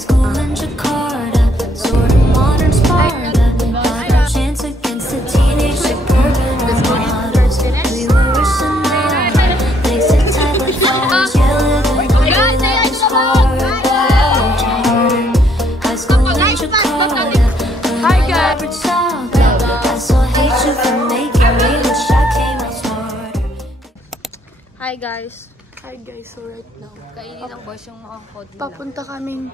school in Jakarta, sort of modern Sparta. Had our chance against the teenage suburban Armadas. We were wishing that things had tight like fires. Yeah, living life was hard, but I worked harder. High school in Jakarta, average saga. I saw hatred for making me wish I came out smarter. Hi guys. Hi guys, so right now, Kainin ng boss yung mga code nila. papunta kaming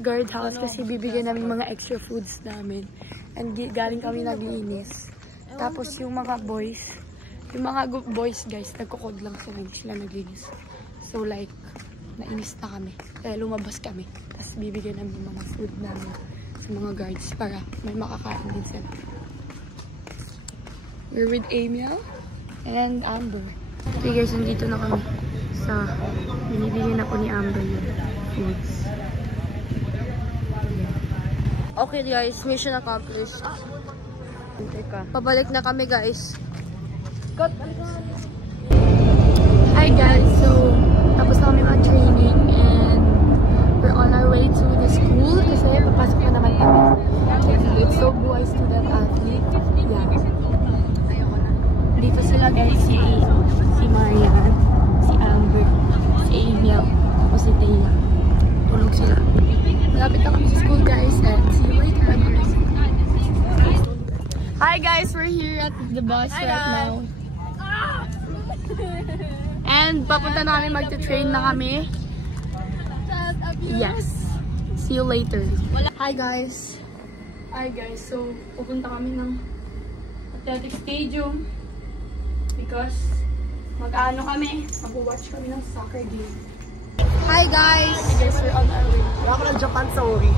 guardhouse kasi bibigyan namin mga extra foods namin. And galing kami naglinis. Tapos yung mga boys guys, nagkukod lang sila, hindi sila naglinis. So like, nainis na kami. Kaya lumabas kami. Tapos bibigyan namin mga food namin sa mga guards para may makakain din sila. We're with Amiel and Amber. Okay guys, nandito na kami sa binibigyan ako ni Amber yung foods. Okay guys, mission accomplished. Pabalik na kami guys. Hi guys, so tapos na kami mag-training and we're on our way to the school kasi papasok na naman kami. It's so boy student athlete. Yeah. Dito sila guys, si Marian, si Amber, si Amiel, o si Thea. Tulog sila. Malapit na kami sa school guys and see you later. Hi guys, we're here at the bus right now. And papunta na kami, magta-train na kami. Yes. See you later. Hi guys. So pupunta kami ng athletic stadium because mag-ano kami, mag-watch kami ng soccer game. Hi guys. Guys, we're on our way. Wala ko ng Japan, sorry.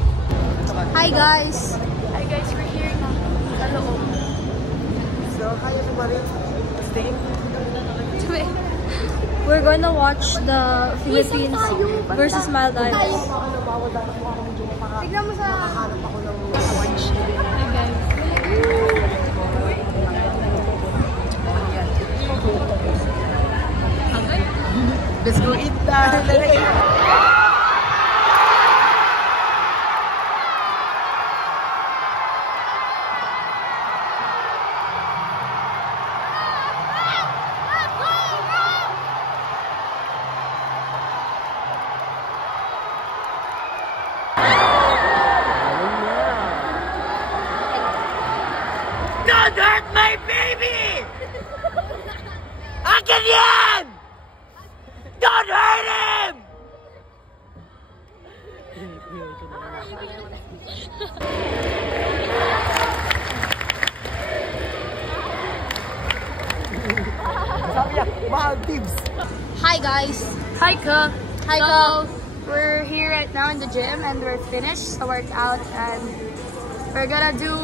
Hi guys. We're here na sa loob. So, kaya po ba rin? Stay? We're gonna watch the Philippines versus Maldives. Tignan mo sa... Makahanap ako ng watch. Hi guys. Let's go eat that! Don't hurt my baby! Akin yan! Don't hurt him! Sabi niya, Maldives! Hi guys. Hi Ka. Hi Ka. We're here right now in the gym and we're finished the workout and we're gonna do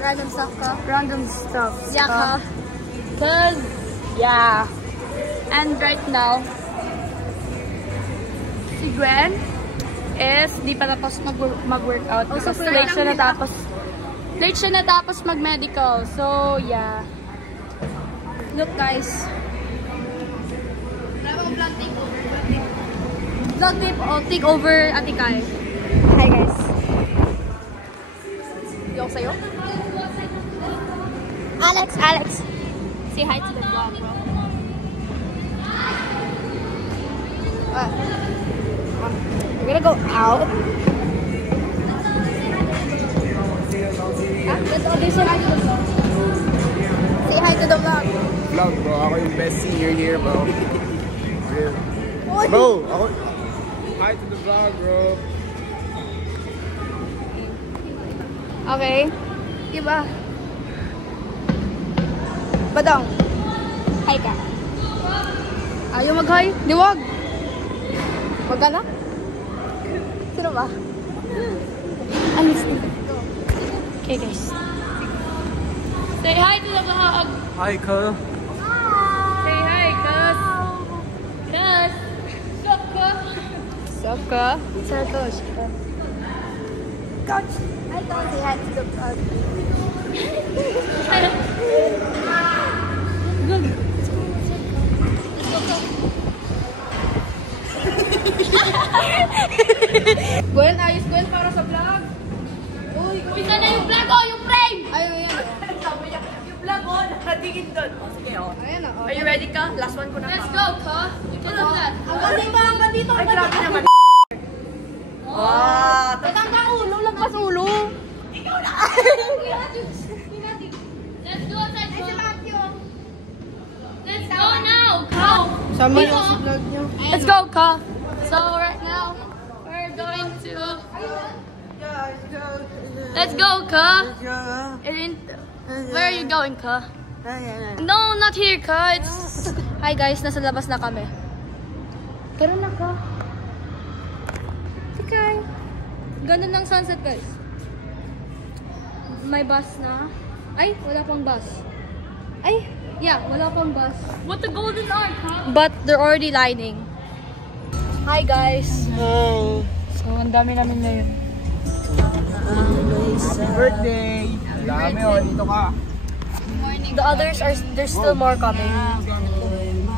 Random stuff ka. random stuff. Yeah ka. Cause, yeah. And right now, si Gwen is di pa tapos mag-workout. Also, Kasi late siya natapos mag-medical. So, yeah. Look guys. Vlog take over Ate Kai. Hi guys. Yung sa'yo? Alex. Say hi to the vlog, bro. We're gonna go out. Let's audition. Say hi to the vlog. Vlog, bro. Ako yung best senior here, bro. Bro, ako... Hi to the vlog, bro. Okay. Diba? Badong. Hi ka. Ayaw mag-hi? Di wag. Wag ka na? Sino ba? Alis dito. Okay, guys. Say hi to the vlog. Hi, Ka. Say hi, Cuz. Cuz. Sup, ka? Sup ka? Santos. Coach. Hi, Coach. Say hi to the vlog. Good. Let's go, Coach. Gwen, ayos Gwen para sa vlog. Uy, sana yung vlog ko, yung frame! Ayun, yan. Sabi niya, yung vlog mo, nakatingin doon. O, sige, o. Ayan na. Are you ready ka? Last one ko na. Let's go, ka! You can do that. Hanggang dito. Ay, grabe naman. Wow! Teka ulo, lagpas ulo. Let's go outside, bro. Let's go now, ka! Sama yung sa vlog niyo. Let's go, ka! So, right now, we're going to... Let's go, ka! Where are you going, ka? No, not here, ka. It's... Hi guys, nasa labas na kami. Tara na ka. Okay. Ganda ng sunset guys. May bus na. Ay, wala pang bus. Ay, yeah, wala pang bus. What the golden arc, ka? But they're already lining. Hi guys. So, ang dami namin ngayon. Happy birthday! Dami oh, dito ka. The others are, there's still more coming.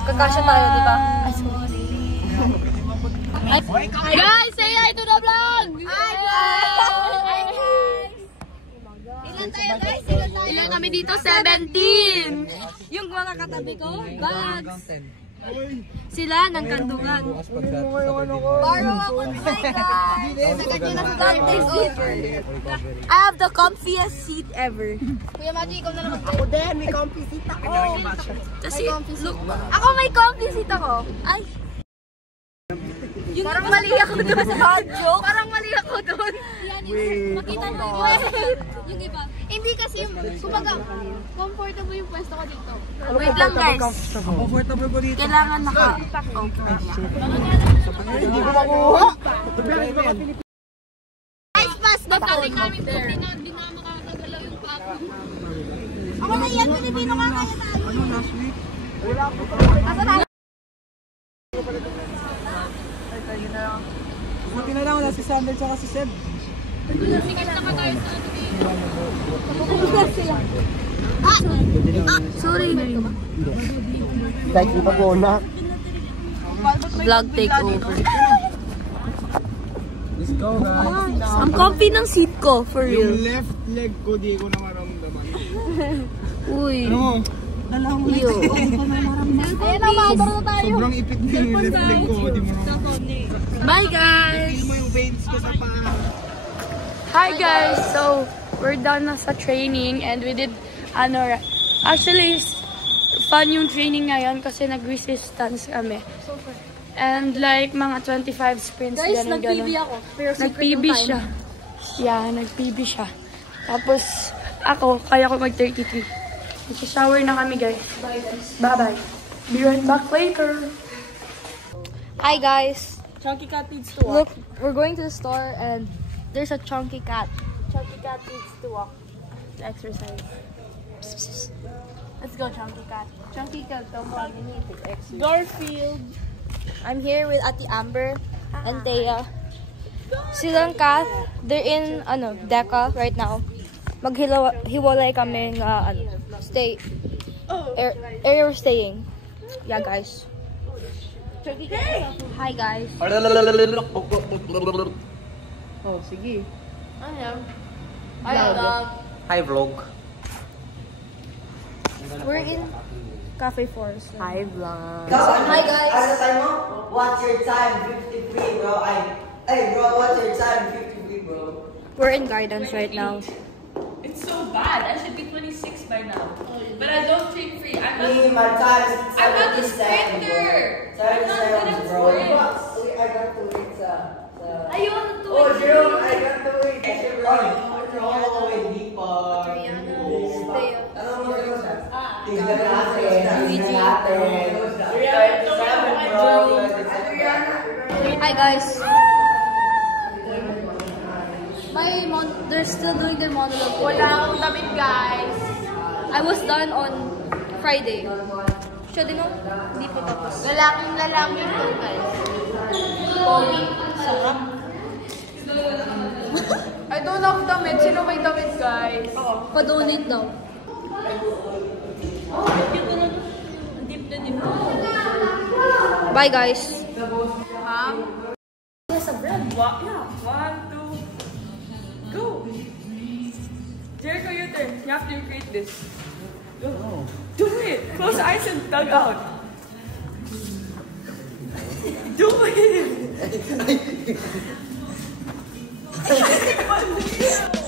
Kakasya tayo, di ba? Guys, say hi to the vlog! Hi guys! Ilan tayo guys? Ilan kami dito? 17! Yung mga katabi ko, bags. Sila ng kandungan. Borrow ako. Hi guys! Vlog takeover. I have the comfiest seat ever. Kuya Machi, ikaw na naman. Ako din, may comfy seat ako. Kasi, look, ako may comfy seat ako. Ay! Parang mali ako doon sa joke. Parang mali ako doon. Makita mo yung iba. Hindi kasi yung, kumbaga, comfortable yung pwesto ko dito. Wait lang guys. Comfortable ko dito. Kailangan naka... Hindi ko makuha. Guys, pass the phone. Hindi na makakagalaw yung pako. Ako na yan, Pilipino nga kaya tayo. Ano last week? Buti na lang wala si Sander tsaka si Seb. Sorry. Like kita po na. Vlog takeover. Let's go guys. Ang comfy ng seat ko, for real. Yung left leg ko di ko na maramdaman. Uy. Ano? Dalang Iyo. Ayan na, maabaro na tayo. Sobrang ipit na yung left leg ko. Di mo maramdaman. Bye guys! Feel mo yung veins ko sa paa. Hi guys! So, we're done na sa training and we did, actually, fun yung training ngayon kasi nag-resistance kami. And like, mga 25 sprints, Guys, ganun. nag-PB ako. Pero secret Nag-PB yung time. siya. Yeah, nag-PB siya. Tapos, ako, kaya ko mag-33. Mag-shower na kami guys. Bye guys. Bye-bye. Be right back later. Hi guys. Chunky cat needs to walk. Look, we're going to the store and there's a chunky cat. Chunky cat needs to walk. To exercise. Let's go, chunky cat. Chunky cat, come on, you need to exercise. Garfield. I'm here with Ate Amber and Thea. Silang cat, they're in Deca right now. Maghiwalay kami nga stay area we're staying. Yeah, guys. Hi, guys. Oh, sige. Hi vlog. We're in Cafe Forest. Hi vlog. Hi, guys. Ano tayo mo? What's your time? 53, bro. Hey, bro, what's your time? 53, bro. We're in Gardens right now. It's so bad. I should be 26 by now. But I don't train free. Me, my time is I'm not a 77, sprinter. bro. I'm not good at 77, bro. sprints. I got 2 weeks, Ayun, ito. Oh, Jerome, I got 2 weeks. You're all the way deeper. Ano mo yun? Tignan natin. Tignan natin. 37, bro. Hi, guys. They're still doing their monologue. Wala akong damit, guys. I was done on Friday. Siya din mo? Hindi po tapos. Lalaking lalaki ito, guys. Pogi. Sarap. I don't have damit. Sino may damit, guys? Pa-donate daw. Bye, guys. 1, 2, go. Jericho, your turn. You have to recreate this. Go. Do it. Close eyes and tug out. Do it.